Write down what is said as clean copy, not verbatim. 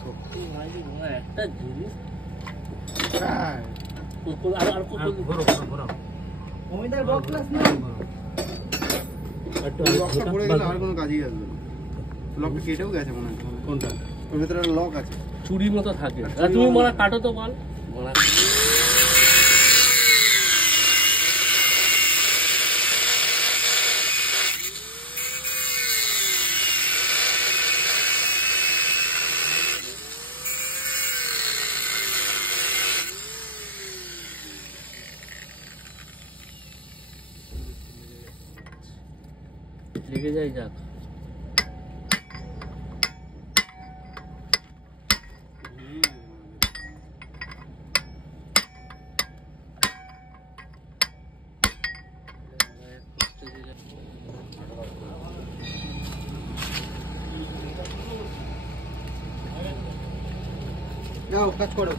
সত্যি ভাই একটা জিনিস লকটা পড়ে গেলে আর কোনো কাজই আসবে না। লকটা কেটেও গেছে মনে হয়। কোনটা? ওর ভেতরে লক আছে, চুরি মতো থাকে। তুমি মনে কাটো তো বল। লেগে যাই যাক। যাও কাজ করো।